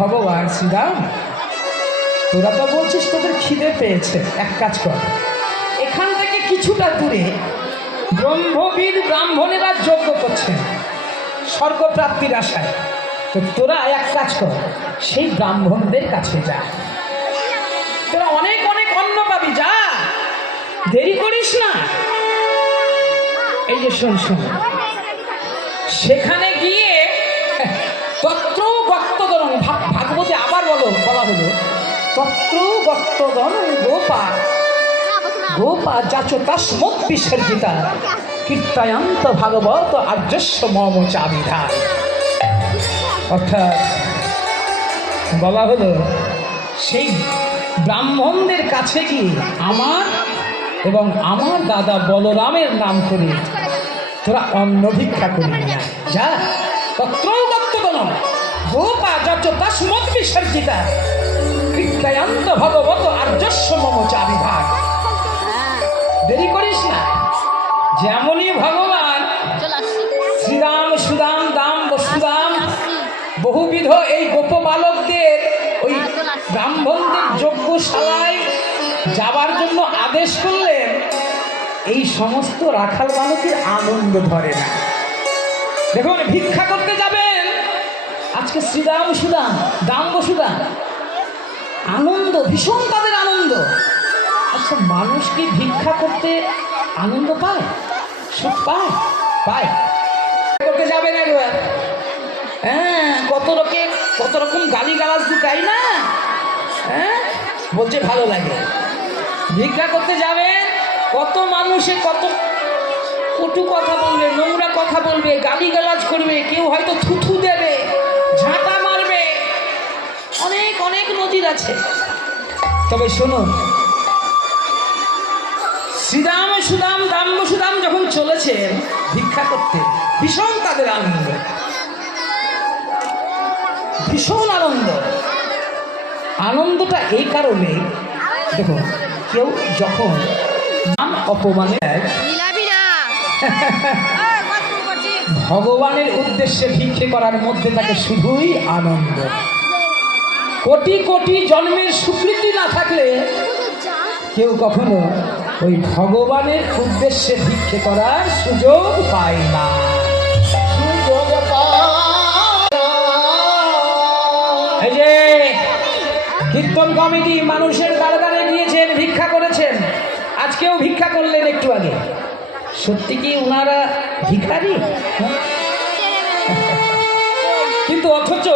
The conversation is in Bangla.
ভগবান শ্রীরাম, তোরা তো বলছিস তোদের খিদে পেয়েছে, এক কাজ কর, এখান থেকে কিছুটা দূরে ব্রহ্মবীর ব্রাহ্মণেরা যজ্ঞ করছেন স্বর্গপ্রাপ্তির আশায়। তো তোরা এক কাজ কর, সেই ব্রাহ্মণদের কাছে যা, তোরা অনেক অনেক অন্ন পাবি, যা, দেরি করিস না। এই যে শোন শোন, সেখানে গিয়ে তত্র গত্তদরং, ভাগবতে আবার বলা হলো তত্র গত্তদরং গোপা গোপা যাচ তস্মৎ বিসর্জিতা কীর্তয়ন্ত ভাগবত আর্যস্য মম চাবিধান। অর্থাৎ বলা হলো সেই ব্রাহ্মণদের কাছে গিয়ে আমার এবং আমার দাদা বলরামের নাম করে তোরা অন্ন ভিক্ষা করে নিয়ে আয়, যা। তত্রও গত্তদরং গোপা যাচ তস্মৎ বিসর্জিতা কীর্তয়ন্ত ভাগবত আর্যস্য মম চাবিধান। দেরি করিস না। যেমনই ভগবান শ্রীরাম সুদাম দাম বসুদাম বহুবিধ এই গোপ বালকদের ওই ব্রাহ্মণদের যজ্ঞশালায় যাবার জন্য আদেশ করলেন, এই সমস্ত রাখাল বালকের আনন্দ ধরে না। দেখুন, ভিক্ষা করতে যাবেন আজকে শ্রীরাম সুদাম দাম বসুদাম, আনন্দ ভীষণ, তাদের আনন্দ। আচ্ছা, মানুষ কি ভিক্ষা করতে আনন্দ পায়, সুখ পায়? পায়। করতে যাবেন একবার, হ্যাঁ, কত রকম গালি গালাজ তাই না, হ্যাঁ, বলছে ভালো লাগে। ভিক্ষা করতে যাবেন, কত মানুষে কত কটু কথা বলবে, নোংরা কথা বলবে, গালি গালাজ করবে, কেউ হয়তো থুথু দেবে, ঝাঁটা মারবে, অনেক অনেক নজির আছে। তবে শুনুন, শ্রীরাম সুদাম দাম বসুদাম যখন চলেছেন ভিক্ষা করতে, ভীষণ তাদের আনন্দ, ভীষণ আনন্দ। আনন্দটা এই কারণে, দেখুন, কেউ যখন নাম অপমানে ভগবানের উদ্দেশ্যে ভিক্ষে করার মধ্যে থাকে শুধুই আনন্দ। কোটি কোটি জন্মের স্বীকৃতি না থাকলে কেউ কখনো ওই ভগবানের উদ্দেশ্যে ভিক্ষে করার সুযোগ পায় না। এই যে কীর্তন কমিটি মানুষের দ্বারে গিয়েছেন, ভিক্ষা করেছেন, আজকেও ভিক্ষা করলেন একটু আগে। সত্যি কি ওনারা ভিখারি? কিন্তু অথচ